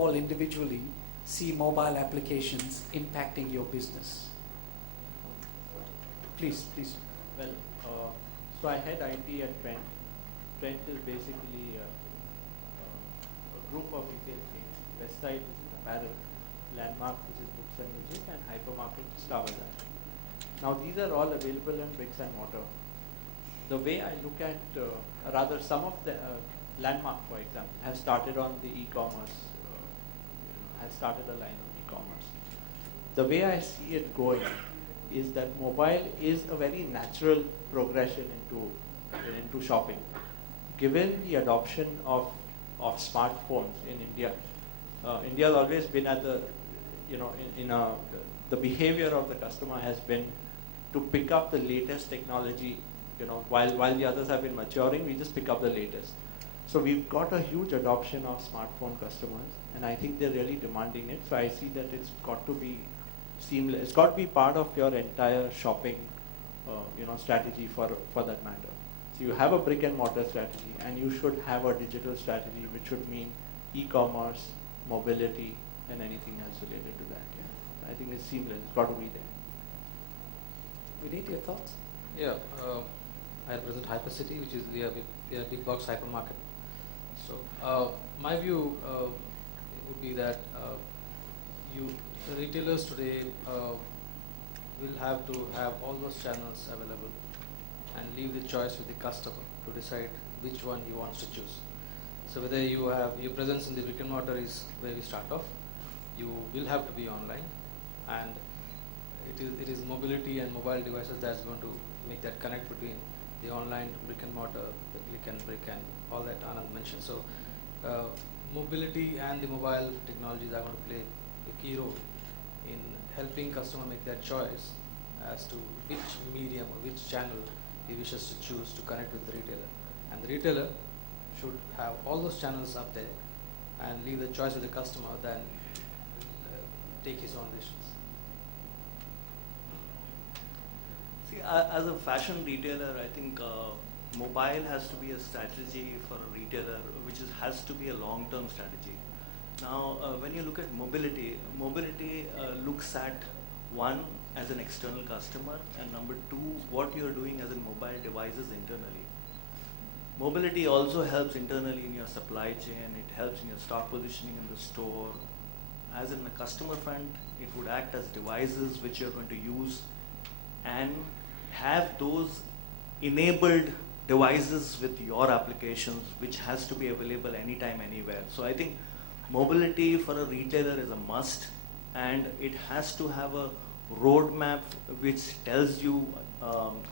all individually see mobile applications impacting your business? Please. Well, so I had IT at Trent. Trent is basically a group of retail chains. Westside, which is apparel, Landmark, which is books and music, and Hypermarket, Star Bazaar. Now these are all available in bricks and mortar. The way I look at, rather some of the Landmark, for example, has started on the e-commerce, has started a line of e-commerce. The way I see it going is that mobile is a very natural progression into shopping. Given the adoption of smartphones in India, India has always been at the, the behavior of the customer has been to pick up the latest technology. While the others have been maturing, we just pick up the latest. So we've got a huge adoption of smartphone customers, and I think they're really demanding it. So I see that it's got to be seamless. It's got to be part of your entire shopping, strategy for that matter. So you have a brick and mortar strategy, and you should have a digital strategy, which should mean e-commerce, mobility, and anything else related to that. Yeah, I think it's seamless. It's got to be there. Vinit, your thoughts? Yeah, I represent Hypercity, which is we are big box hypermarket. So my view would be that the retailers today will have to have all those channels available and leave the choice with the customer to decide which one he wants to choose. So whether you have your presence in the brick and mortar is where we start off, you will have to be online, and it is mobility and mobile devices that's going to make that connect between the online brick and mortar, the click and brick, and all that Anand mentioned. So mobility and the mobile technologies are going to play a key role in helping customer make that choice as to which medium or which channel he wishes to choose to connect with the retailer. And the retailer should have all those channels up there and leave the choice with the customer, then take his own decisions. See, as a fashion retailer, I think mobile has to be a strategy for a retailer, which has to be a long-term strategy. Now, when you look at mobility looks at one, as an external customer, and number two, what you're doing as in mobile devices internally. Mobility also helps internally in your supply chain, it helps in your stock positioning in the store. As in the customer front, it would act as devices which you're going to use and have those enabled devices with your applications, which has to be available anytime, anywhere. So I think mobility for a retailer is a must, and it has to have a roadmap which tells you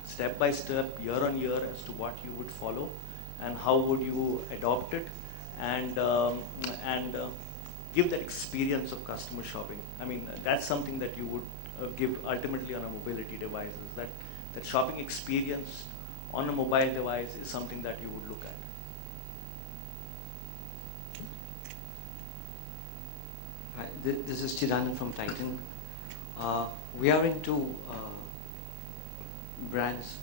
step by step, year on year, as to what you would follow and how would you adopt it, and give that experience of customer shopping. I mean, that's something that you would give ultimately on a mobility device. That shopping experience on a mobile device is something that you would look at. Hi, this is Chidanand from Titan. We are into brands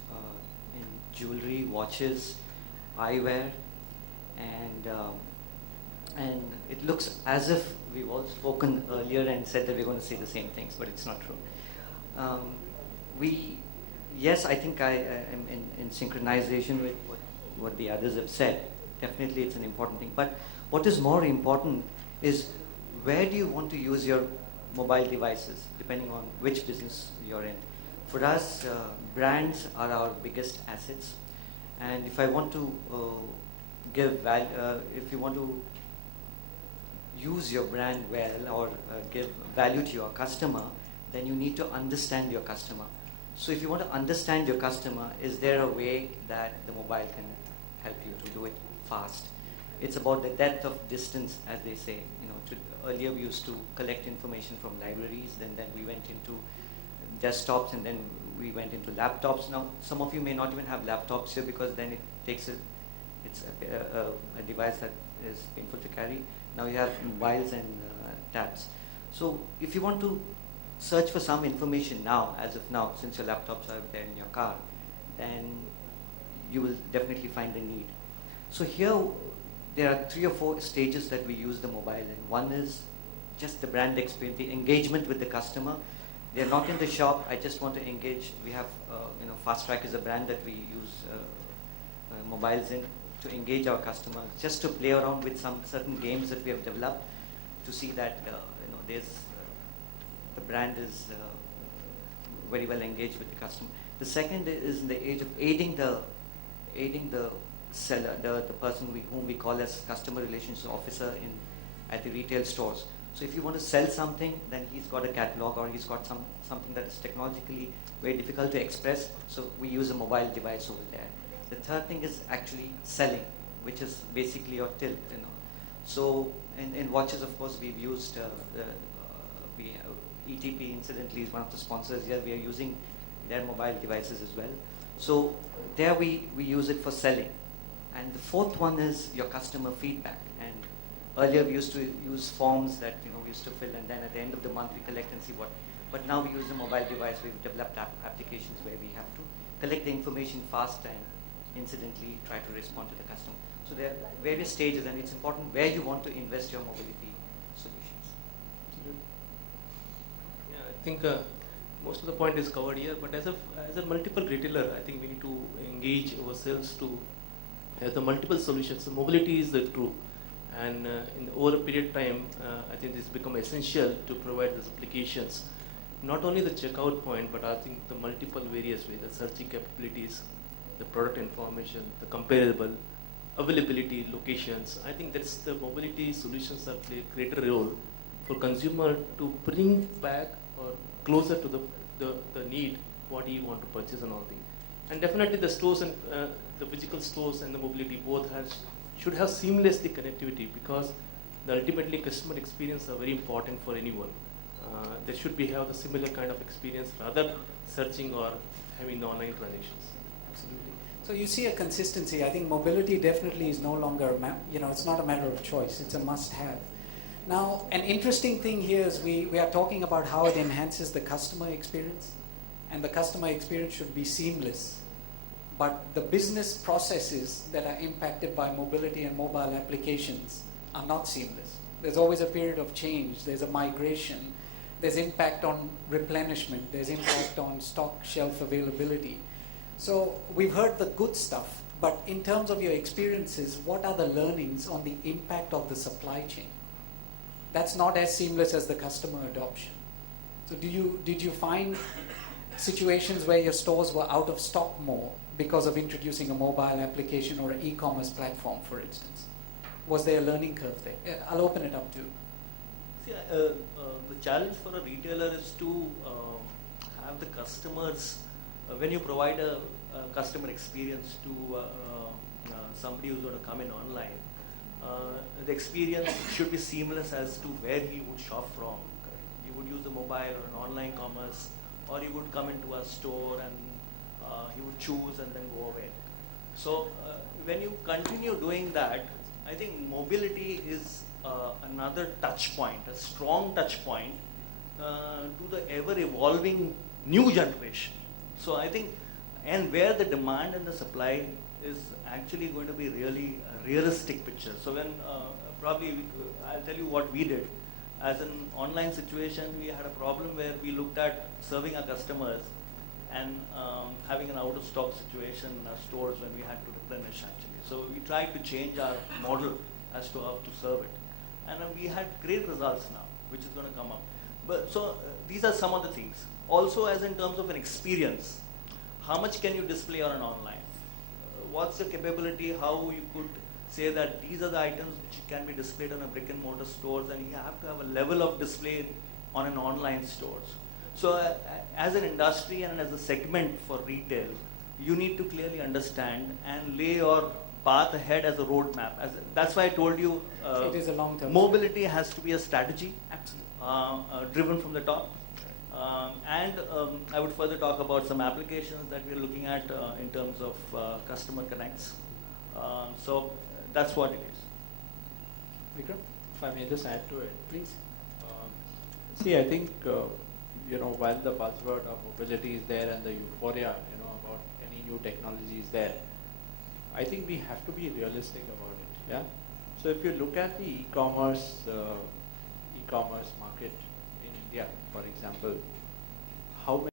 in jewelry, watches, eyewear, and it looks as if we've all spoken earlier and said that we're going to say the same things, but it's not true. Yes, I think I am in synchronization with what the others have said. Definitely it's an important thing. But what is more important is, where do you want to use your mobile devices, depending on which business you're in. For us, brands are our biggest assets. And if I want to give value, if you want to use your brand well or give value to your customer, then you need to understand your customer. So if you want to understand your customer, is there a way that the mobile can help you to do it fast? It's about the depth of distance, as they say. Earlier we used to collect information from libraries, then we went into desktops, and then we went into laptops. Now, some of you may not even have laptops here, because then it takes it's a device that is painful to carry. Now you have mobiles and tabs. So if you want to search for some information now, as of now, since your laptops are there in your car, then you will definitely find the need. So here, there are 3 or 4 stages that we use the mobile in. One is just the brand experience, the engagement with the customer. They're not in the shop. I just want to engage. We have, Fast Track is a brand that we use mobiles in to engage our customers, just to play around with some certain games that we have developed to see that the brand is very well engaged with the customer. The second is in the age of aiding the seller, the person whom we call as customer relations officer at the retail stores. So if you want to sell something, then he's got a catalog or he's got something that is technologically very difficult to express. So we use a mobile device over there. The third thing is actually selling, which is basically your till. So in watches, of course, we've used ETP. Incidentally, is one of the sponsors here. We are using their mobile devices as well. So there we use it for selling. And the fourth one is your customer feedback. And earlier we used to use forms that we used to fill, and then at the end of the month we collect and see what. But now we use a mobile device. We've developed applications where we have to collect the information fast and incidentally try to respond to the customer. So there are various stages, and it's important where you want to invest your mobility solutions. Yeah, I think most of the point is covered here, but as a multiple retailer, I think we need to engage ourselves to have the multiple solutions. So mobility is the truth, and over a period of time, I think this has become essential to provide these applications. Not only the checkout point, but I think the multiple various ways, the searching capabilities, the product information, the comparable, availability, locations. I think that's the mobility solutions that play a greater role for consumer to bring back or closer to the need, what do you want to purchase and all things. And definitely the stores and the physical stores and the mobility both should have seamlessly connectivity, because ultimately customer experience are very important for anyone. They should have the similar kind of experience rather searching or having the online transactions. Absolutely. So you see a consistency. I think mobility definitely is no longer, it's not a matter of choice. It's a must-have. Now, an interesting thing here is we are talking about how it enhances the customer experience, and the customer experience should be seamless. But the business processes that are impacted by mobility and mobile applications are not seamless. There's always a period of change. There's a migration. There's impact on replenishment. There's impact on stock shelf availability. So we've heard the good stuff, but in terms of your experiences, what are the learnings on the impact of the supply chain? That's not as seamless as the customer adoption. So did you find situations where your stores were out of stock more because of introducing a mobile application or an e-commerce platform, for instance? Was there a learning curve there? I'll open it up to you. See, the challenge for a retailer is to have the customers, when you provide a customer experience to somebody who's going to come in online, the experience should be seamless as to where he would shop from. He would use the mobile or an online commerce, or he would come into a store and he would choose and then go away. So when you continue doing that, I think mobility is another touch point, a strong touch point to the ever-evolving new generation. So I think, and where the demand and the supply is actually going to be really a realistic picture. So when I'll tell you what we did. As an online situation, we had a problem where we looked at serving our customers and having an out-of-stock situation in our stores when we had to replenish actually. So we tried to change our model as to how to serve it. And we had great results now, which is going to come up. But so these are some of the things. Also, as in terms of an experience, how much can you display on an online? What's the capability, how you could say that these are the items which can be displayed on a brick-and-mortar stores, and you have to have a level of display on an online stores. So as an industry and as a segment for retail, you need to clearly understand and lay your path ahead as a roadmap. That's why I told you it is a long-term mobility has to be a strategy. Absolutely. Driven from the top. And I would further talk about some applications that we're looking at in terms of customer connects. So that's what it is. Vikram? If I may just add to it. Please. See, I think, while the buzzword of mobility is there and the euphoria, about any new technology is there, I think we have to be realistic about it, yeah? So if you look at the e-commerce market in India, for example, how many